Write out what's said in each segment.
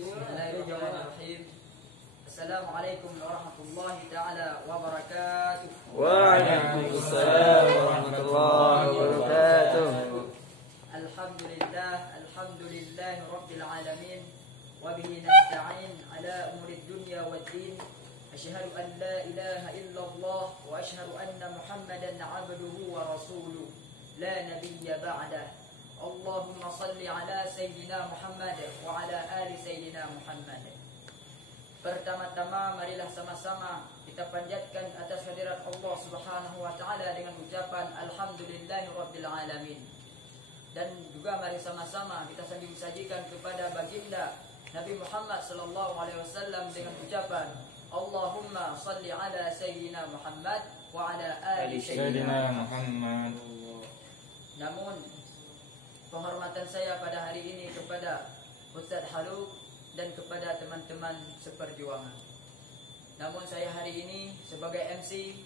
Bismillahirrahmanirrahim. Assalamualaikum warahmatullahi taala wabarakatuh. Waalaikumsalam warahmatullahi wabarakatuh. Alhamdulillah rabbil alamin wa bihi nasta'in ala umurid dunya waddin. Asyhadu an la ilaha illallah wa asyhadu anna Muhammadan 'abduhu wa rasuluh la nabiyya ba'dah. Allahumma salli ala sayyidina Muhammad wa ala ali sayyidina Muhammad. Pertama-tama marilah sama-sama kita panjatkan atas hadirat Allah Subhanahu wa taala dengan ucapan alhamdulillahirabbil alamin. Dan juga mari sama-sama kita sanjung-sajikan kepada baginda Nabi Muhammad sallallahu alaihi wasallam dengan ucapan Allahumma salli ala sayyidina Muhammad wa ala ali sayyidina Muhammad. Namun penghormatan saya pada hari ini kepada Ustaz Haluk dan kepada teman-teman seperjuangan. Namun saya hari ini sebagai MC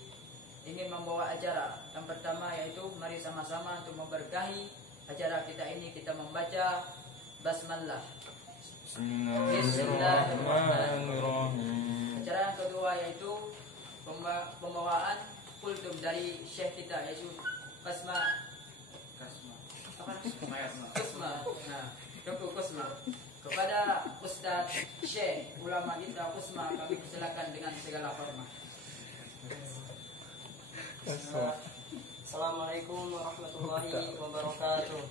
ingin membawa acara. Yang pertama yaitu mari sama-sama untuk memberkahi acara kita ini, kita membaca basmalah. Bismillahirrahmanirrahim. Acara yang kedua yaitu pembawaan kultum dari Syekh kita yaitu Kusma kepada Ustaz Syekh ulama kita Kusma, kami persilakan dengan segala hormat. Assalamualaikum warahmatullahi wabarakatuh.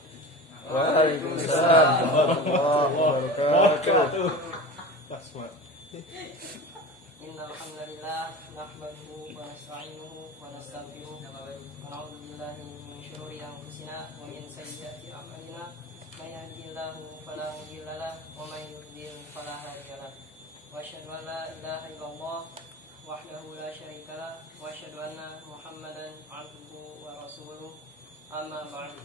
Waalaikumsalam warahmatullahi wabarakatuh. Innal hamdalillah nahmaduhu wa nasta'inuhu wa nastaghfiruh wa na'udzu billahi min shururi anfusina wa min sayyiati a'malina. May yahdihillahu fala mudilla lahu wa may yudlil fala hadiya lahu. Wa asyhadu an la ilaha illallah wahdahu la syarika lahu wa asyhadu anna Muhammadan 'abduhu wa rasuluh. Amma ba'du.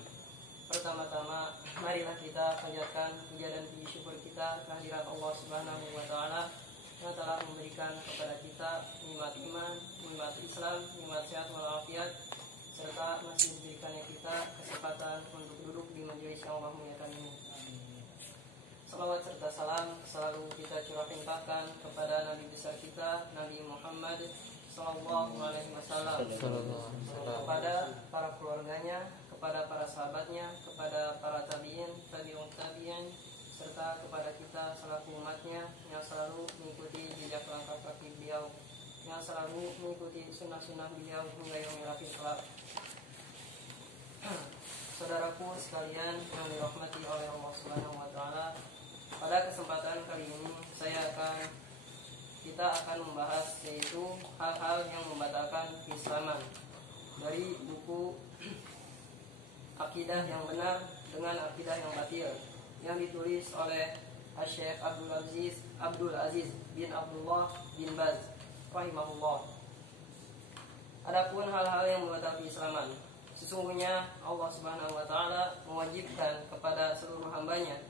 Pertama-tama marilah kita panjatkan puja dan puji syukur kita kehadirat Allah Subhanahu wa taala yang telah memberikan kepada kita nikmat iman, nikmat Islam, nikmat sehat walafiat, serta masih diberikannya kita kesempatan untuk duduk di majelis yang Allah muliakan ini. Salawat serta salam selalu kita curahkan kepada Nabi besar kita, Nabi Muhammad Sallallahu Alaihi Wasallam, kepada para keluarganya, kepada para sahabatnya, kepada para tabiin, tabi'un tabi'in, serta kepada kita selaku umatnya yang selalu mengikuti jejak langkah kaki beliau, yang selalu mengikuti sunnah-sunnah beliau hingga yaumil akhir kelak. Saudaraku sekalian yang dirahmati oleh Allah Subhanahu wa taala, pada kesempatan kali ini kita akan membahas yaitu hal-hal yang membatalkan keislaman dari buku Akidah yang Benar dengan Akidah yang Batil yang ditulis oleh Syekh Abdul Aziz bin Abdullah bin Baz rahimahullah. Adapun hal-hal yang membatalkan keislaman, sesungguhnya Allah Subhanahu wa taala mewajibkan kepada seluruh hambanya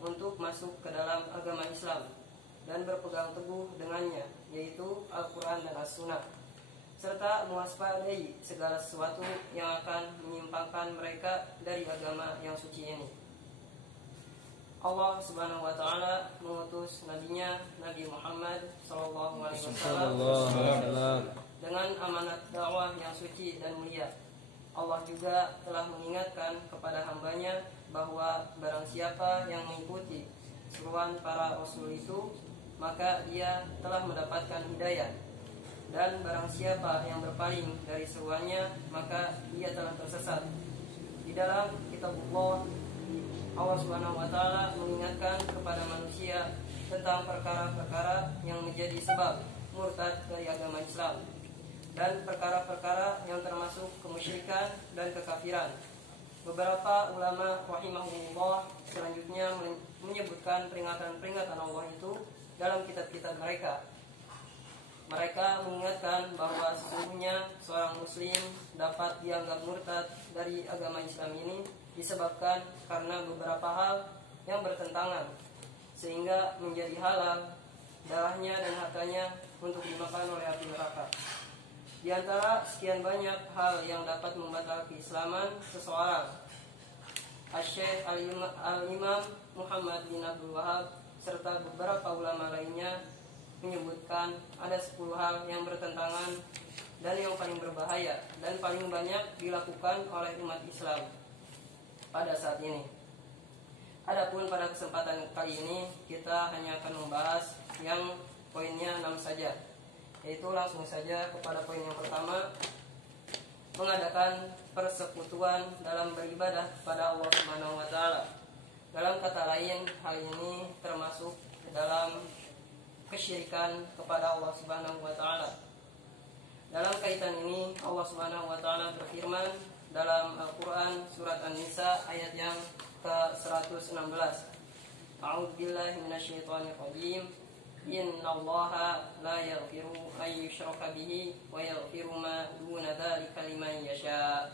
untuk masuk ke dalam agama Islam dan berpegang teguh dengannya, yaitu Al-Quran dan As-Sunnah, serta mewaspadai segala sesuatu yang akan menyimpangkan mereka dari agama yang suci ini. Allah Subhanahu wa taala mengutus nabinya Nabi Muhammad sallallahu alaihi wasallam dengan amanat dakwah yang suci dan mulia. Allah juga telah mengingatkan kepada hambanya bahwa barang siapa yang mengikuti seruan para rasul itu, maka dia telah mendapatkan hidayah, dan barang siapa yang berpaling dari seruannya, maka dia telah tersesat. Di dalam kitabullah, Allah Subhanahu wa taala mengingatkan kepada manusia tentang perkara-perkara yang menjadi sebab murtad dari agama Islam dan perkara-perkara yang termasuk kemusyrikan dan kekafiran. Beberapa ulama rahimahullah selanjutnya menyebutkan peringatan-peringatan Allah itu dalam kitab-kitab mereka. Mereka mengingatkan bahwa sesungguhnya seorang muslim dapat dianggap murtad dari agama Islam ini disebabkan karena beberapa hal yang bertentangan, sehingga menjadi halal darahnya dan hartanya untuk dimakan oleh api neraka. Di antara sekian banyak hal yang dapat membatalkan keislaman seseorang, Syekh Al-Imam Muhammad bin Abdul Wahab serta beberapa ulama lainnya menyebutkan ada 10 hal yang bertentangan dan yang paling berbahaya dan paling banyak dilakukan oleh umat Islam pada saat ini. Adapun pada kesempatan kali ini kita hanya akan membahas yang poinnya 6 saja. Yaitu langsung saja kepada poin yang pertama, mengadakan persekutuan dalam beribadah kepada Allah Subhanahu wa taala. Dalam kata lain, hal ini termasuk dalam kesyirikan kepada Allah Subhanahu wa taala. Dalam kaitan ini Allah Subhanahu wa taala berfirman dalam Al-Qur'an surat An-Nisa ayat yang ke-116. A'udzu billahi minasyaitonir rajim. Innallaha la yaghfiru ay yushraka bihi wa yaghfiru ma duna dzalika liman yasha.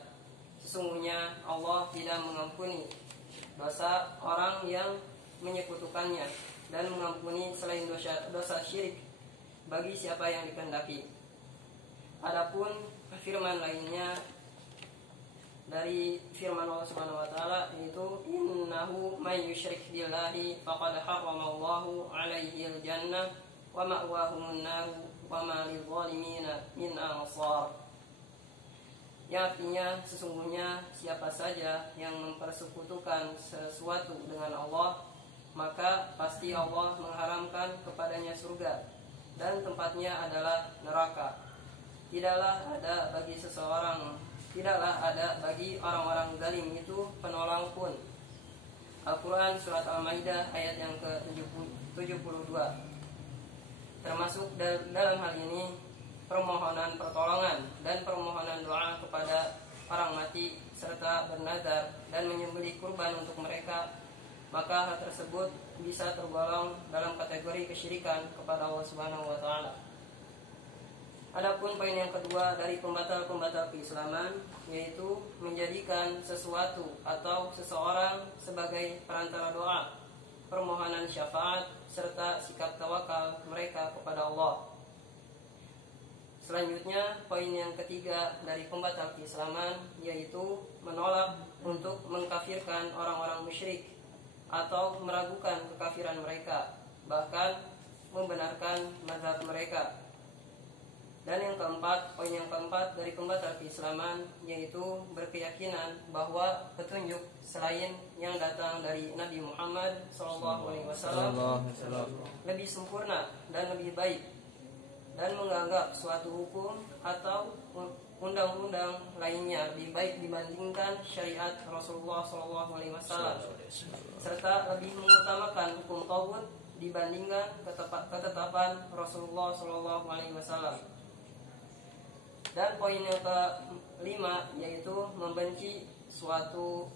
Sesungguhnya Allah tidak mengampuni dosa orang yang menyekutukannya dan mengampuni selain dosa syirik bagi siapa yang dikehendaki. Adapun firman lainnya dari firman Allah Subhanahu wa taala yaitu innahu may yusyrik billahi faqad harramallahu 'alaihi al-jannah wa ma'wahumun nar wa ma lidh-dhalimina min ansar. Yang artinya sesungguhnya siapa saja yang mempersekutukan sesuatu dengan Allah, maka pasti Allah mengharamkan kepadanya surga dan tempatnya adalah neraka. Tidaklah ada bagi orang-orang zalim itu penolong pun. Al-Quran surat Al-Maidah ayat yang ke-72. Termasuk dalam hal ini permohonan pertolongan dan permohonan doa kepada orang mati serta bernazar dan menyembelih kurban untuk mereka, maka hal tersebut bisa tergolong dalam kategori kesyirikan kepada Allah Subhanahu wa taala. Adapun poin yang kedua dari pembatal-pembatal keislaman yaitu menjadikan sesuatu atau seseorang sebagai perantara doa, permohonan syafaat serta sikap tawakal mereka kepada Allah. Selanjutnya poin yang ketiga dari pembatal keislaman yaitu menolak untuk mengkafirkan orang-orang musyrik atau meragukan kekafiran mereka, bahkan membenarkan mazhab mereka. Dan yang keempat, poin yang keempat dari pembatal keislaman yaitu berkeyakinan bahwa petunjuk selain yang datang dari Nabi Muhammad SAW lebih sempurna dan lebih baik, dan menganggap suatu hukum atau undang-undang lainnya lebih baik dibandingkan syariat Rasulullah SAW, serta lebih mengutamakan hukum tauhid dibandingkan ketetapan Rasulullah SAW. Dan poin yang kelima yaitu membenci sesuatu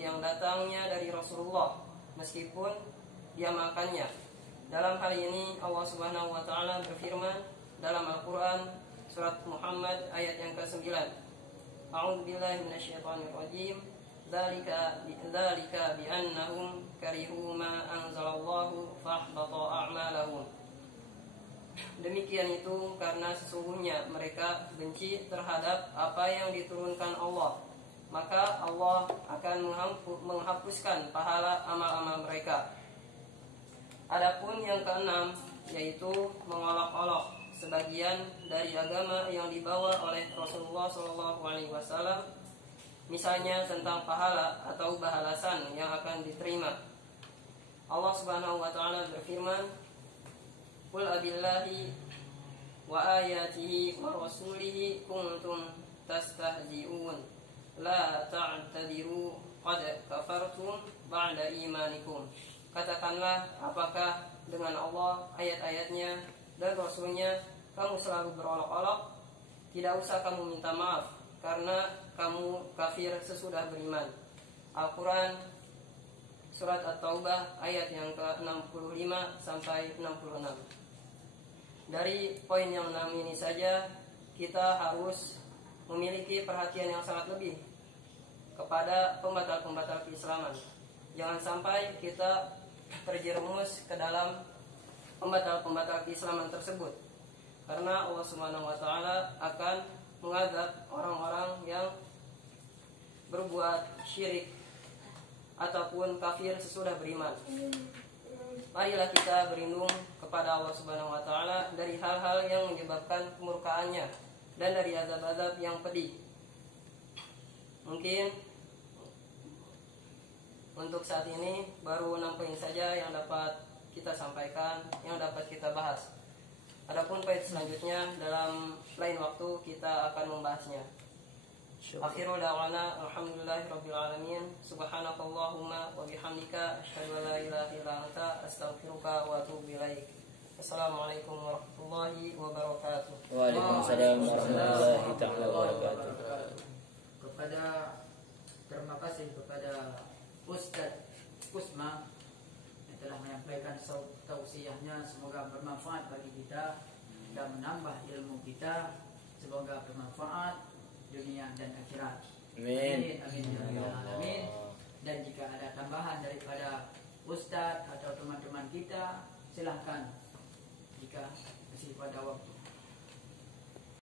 yang datangnya dari Rasulullah meskipun dia makannya. Dalam hal ini Allah Subhanahu wa taala berfirman dalam Al-Qur'an surat Muhammad ayat yang ke-9. A'udzu billahi minasyaitonir rajim. Dzalika bi annahum karihu ma anzalallahu fahbata a'malahum. Demikian itu karena sesungguhnya mereka benci terhadap apa yang diturunkan Allah, maka Allah akan menghapuskan pahala amal-amal mereka. Adapun yang keenam yaitu mengolok-olok sebagian dari agama yang dibawa oleh Rasulullah SAW, misalnya tentang pahala atau balasan yang akan diterima. Allah Subhanahu wa taala berfirman, Qul abillahi wa ayatihi wa rasulihi kuntum tastahzi'un la ta'tadiru qad kafartum ba'da imanikum. Katakanlah, apakah dengan Allah, ayat-ayatnya dan Rasulnya kamu selalu berolok-olok? Tidak usah kamu minta maaf karena kamu kafir sesudah beriman. Al-Quran surat At-Taubah ayat yang ke-65 sampai 66. Dari poin yang 6 ini saja kita harus memiliki perhatian yang sangat lebih kepada pembatal-pembatal keislaman. Jangan sampai kita terjerumus ke dalam pembatal-pembatal keislaman tersebut, karena Allah Subhanahu wa taala akan mengadab orang-orang yang berbuat syirik ataupun kafir sesudah beriman. marilah kita berlindung kepada Allah Subhanahu wa taala dari hal-hal yang menyebabkan kemurkaannya dan dari azab-azab yang pedih. Mungkin untuk saat ini baru 6 poin saja yang dapat kita sampaikan, yang dapat kita bahas. Adapun poin selanjutnya dalam lain waktu kita akan membahasnya. Akhirul da'wana alhamdulillahirabbil alamin. Subhanakallahumma wa bihamdika asyhadu an la ilaha illa anta astaghfiruka wa atubu ilaik. Assalamualaikum warahmatullahi wabarakatuh. Waalaikumsalam warahmatullahi taala wabarakatuh. Terima kasih kepada Ustaz Kusma yang telah menyampaikan tausiahnya. Semoga bermanfaat bagi kita dan menambah ilmu kita. Semoga bermanfaat dunia dan akhirat. Amin. Amin ya rabbal alamin. Dan jika ada tambahan daripada Ustaz atau teman-teman kita, silahkan jika masih pada waktu.